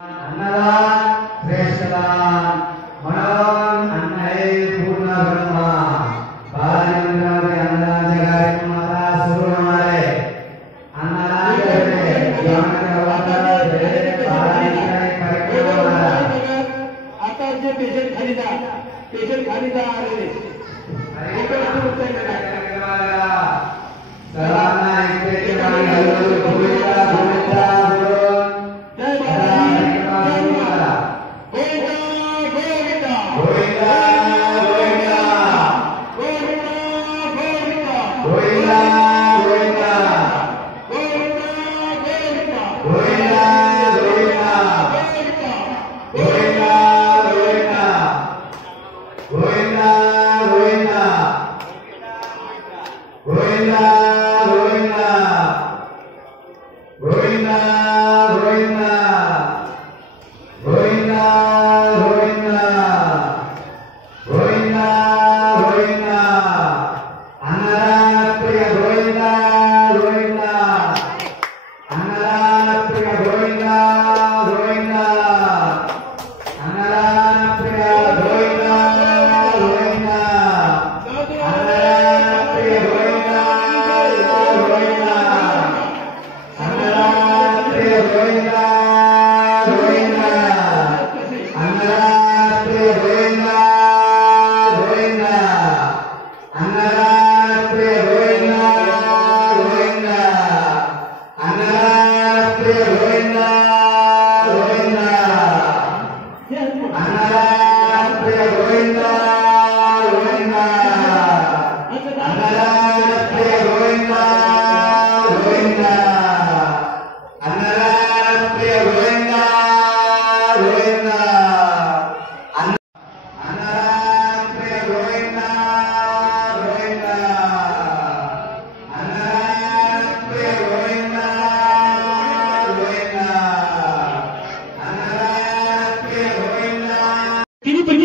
अन्नदान श्रेष्ठदान म्हणून अन्न हे पूर्ण ब्रह्म बालमंदिरामध्ये अन्नदानाचे कार्यक्रमाला सुरू होणार आहे। अन्नदान आता जे पेशंट खाली जा आले सर्वांना एकटे पाणी घालून गोविंदा गोविंदा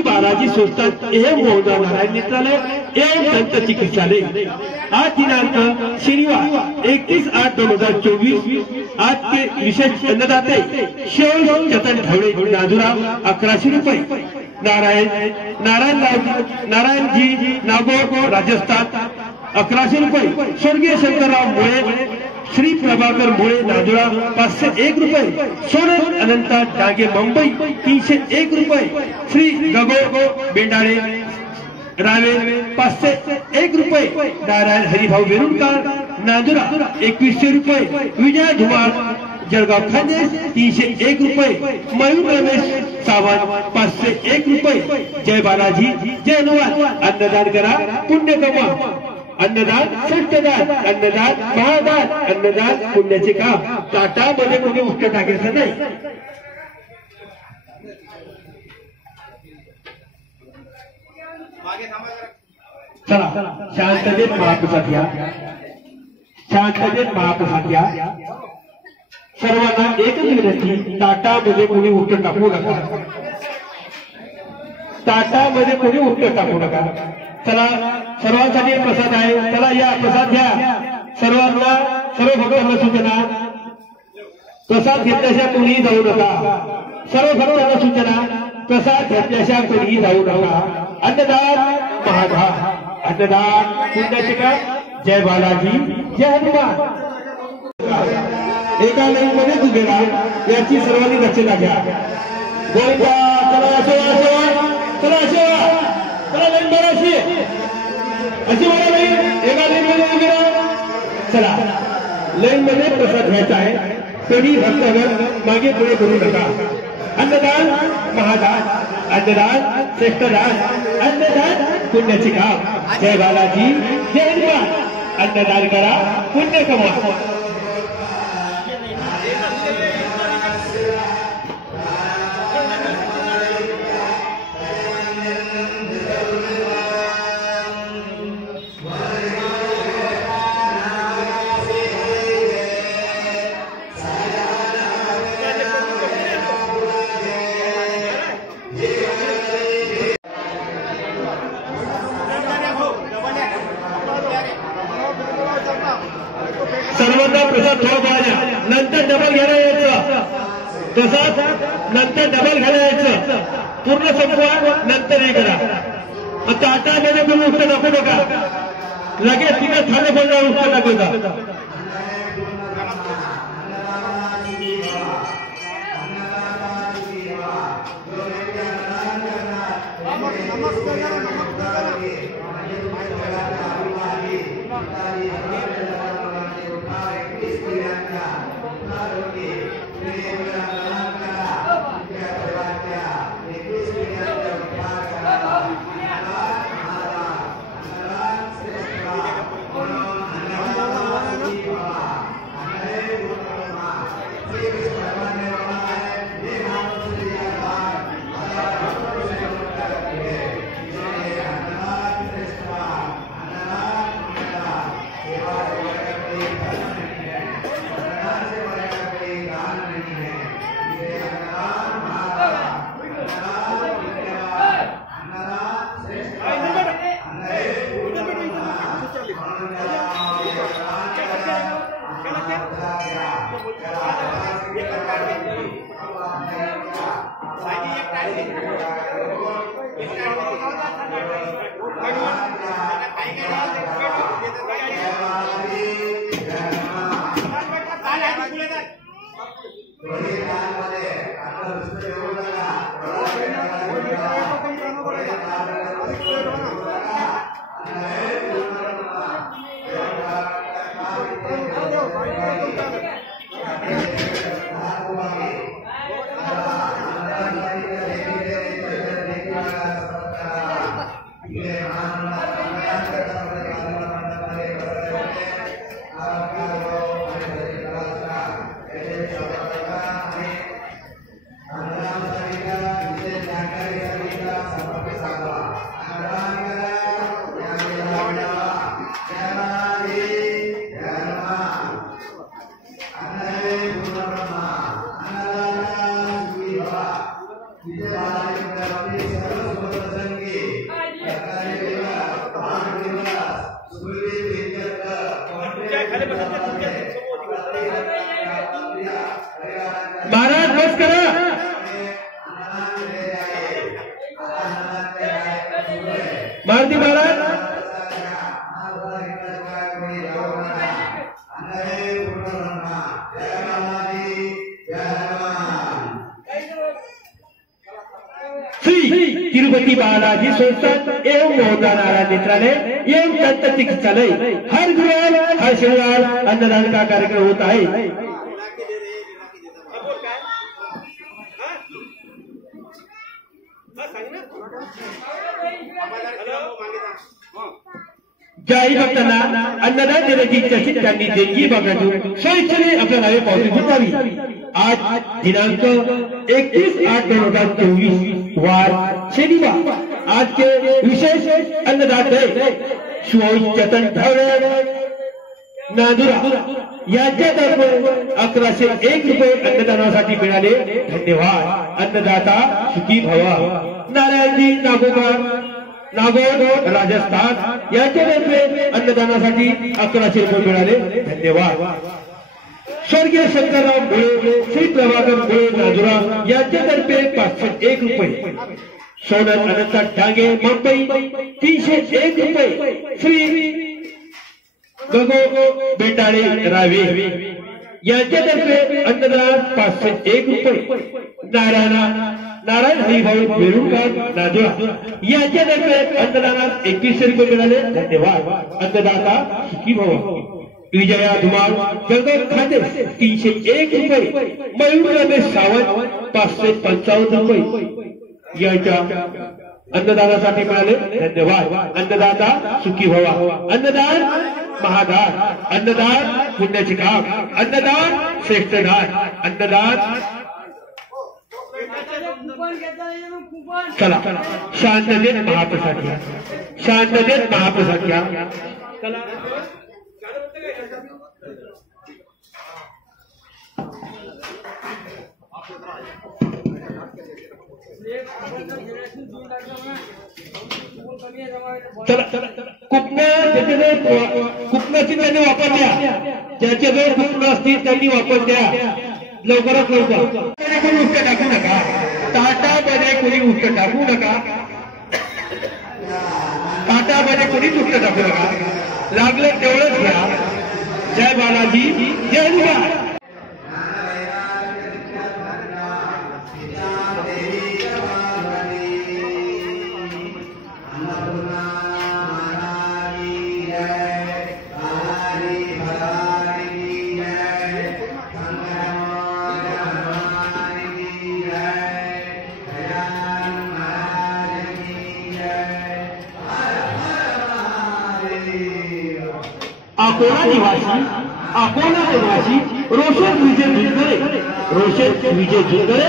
बालाजी संस्थान एवं महोदय नारायण नेत्रालय एवं दंत चिकित्सालय। आज दिनांक शनिवार 31/8/2024 आज के विशेष अन्नदाते शिव चतन ढवळे नादुरा 1100 रुपये। नारायण जी नागौर राजस्थान 1100 रुपये। स्वर्गीय शंकरराव मुळे श्री प्रभाकर मुळे नादुरा 501 रुपये। सोनल अनंता डागे मुंबई 301 रुपये। श्री गगो बेंडाळे रावे 501 रुपये। नारायण हरिभाऊ वेरुणकर नादुरा 2100 रुपये। विजय धुमाळ जळगाव खानदेश 301 रुपये। मयूर रमेश सावंत 501 रुपये। जय बालाजी जय हनुमान। अन्नदान करा पुण्य कमवा। अन्नदान श्रेष्ठदान अन्नदान महादान अन्नदान पुण्याचे काम। टाटा मध्ये कोणी उष्ट टाकायचं नाही। चला शांततेत महाप्रसाद घ्या। शांततेत महाप्रसाद घ्या। सर्वांना एकच विनंती टाटा मध्ये कोणी उष्ट टाकू नका। टाटा मध्ये कोणी उष्ट टाकू नका। चला सर्वांसाठी प्रसाद आहे। चला या प्रसाद घ्या। सर्वांना सर्व भक्तांना सूचना प्रसाद घेतल्याशिवाय कोणीही जाऊ नका। सर्व भक्तांना सूचना प्रसाद घेतल्याशिवाय कोणीही जाऊ नका। अन्नदान महादान अन्नदान पुण्याचे काम। जय बालाजी जय हनुमान। एका लाईन मध्ये उभे राहा याची सर्वांनी दक्षता घ्या। गोविंदा चला सेवा सेवा चला सेवा चला लाईन बराशी अशी मला लाईन एका लाईन मध्ये उभे राहा। चला लाईन मध्ये प्रसाद घ्यायचा आहे। कोणी भक्तगण मागे पुढे करू नका। अन्नदान महादान अन्नदान श्रेष्ठदान अन्नदान पुण्याचे काम। जय बालाजी जय हनुमान। अन्नदान करा पुण्य कमवा। सर्वांना प्रसाद थोडा पाहिजे, नंतर डबल घ्यायला यायचं. तसाच नंतर डबल घालायचं, पूर्ण संपवा, नंतर हे करा. मग ताटामध्ये तुम्ही उत्तर नको नका, लगेच तिथे थाने बोलणार उत्तर टाकू का. महाराज बस करा. मारुती महाराज श्री तिरुपति बालाजी संस्थान एवं मोहनदान नारायण नेत्रालय एवं संत चिकित्सालय हर गुरुवार हर शनिवार अन्नदान का कार्यक्रम होता है. ज्याही भक्तांना अन्नदान देण्याची इच्छा असेल त्यांनी देणगी भागातून स्वेच्छेने आपल्या नावे पावती द्यावी. आज दिनांक 31/8/2024 वार शनिवार. आज के विशेष अन्नदान है शिवोई चेतन ठावरे नांदुरा यांच्यातर्फे 1101 रुपये अन्नदानासाठी मिळाले. धन्यवाद. अन्नदाता सुखी भवा. नारायणजी नागोर राजस्थान यांच्यातर्फे अन्नदानासाठी 1100 रुपये मिळाले. धन्यवाद. स्वर्गीय शंकरराव मुळे श्री प्रभाकर मुळे नांदुरा यांच्यातर्फे 501 रुपये. सोनल अनंत डांगे मुंबई 301 रुपये. श्री गगो बेटाळे रावे यांच्यातर्फे अन्नदान 501 रुपये. नारायण हरिभाऊ बेरुणकर नांदुरा यांच्यातर्फे अन्नदानात 2100 रुपये मिळाले. धन्यवाद. अन्नदाता सुखी भव. विजया धुमाळ जळगाव खाते 301 रुपये. मयूर रमेश सावंत 555 रुपये यांच्या अन्नदानासाठी मिळाले. धन्यवाद. अन्नदाता सुखी भवा. अन्नदान महादान. अन्नदान पुण्याचे काम. अन्नदान श्रेष्ठ दान. अन्नदान. चला शांततेत महाप्रसाद घ्या. शांततेत महाप्रसाद घ्या. कुपनाची त्यांनी वापर द्या. ज्याच्याजवळ कुपन असतील त्यांनी वापर द्या. लवकरात लवकर टाकू नका. लागले तेवढंच घ्या. जय बालाजी, जय हनुमान. अकोला निवासी रोशन विजय झुंजरे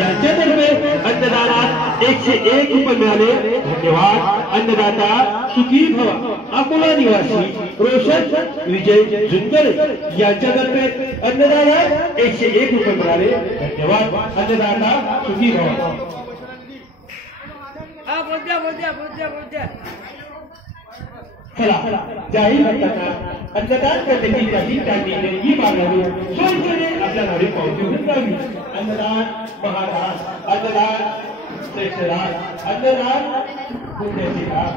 यांच्यातर्फे अन्नदानात 101 रुपये मिळाले. धन्यवाद. अन्नदाता सुखी भव. अकोला निवासी रोशन विजय झुंजरे यांच्यातर्फे अन्नदानात 101 रुपये मिळाले. धन्यवाद. अन्नदाता सुखी भव. चला जाहीर करताना अन्नदान करण्याची जाहीर काढलेली मागणी सोयीने आपल्या नावे पावती होऊन जावी. अन्नदान महाराज, अन्नदान श्रेष्ठ राज, अन्नदान पुण्याचे राज.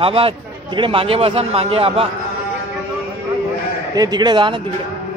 आबा तिकडे मागे बसा, मागे आबा ते तिकडे जा ना तिकडे.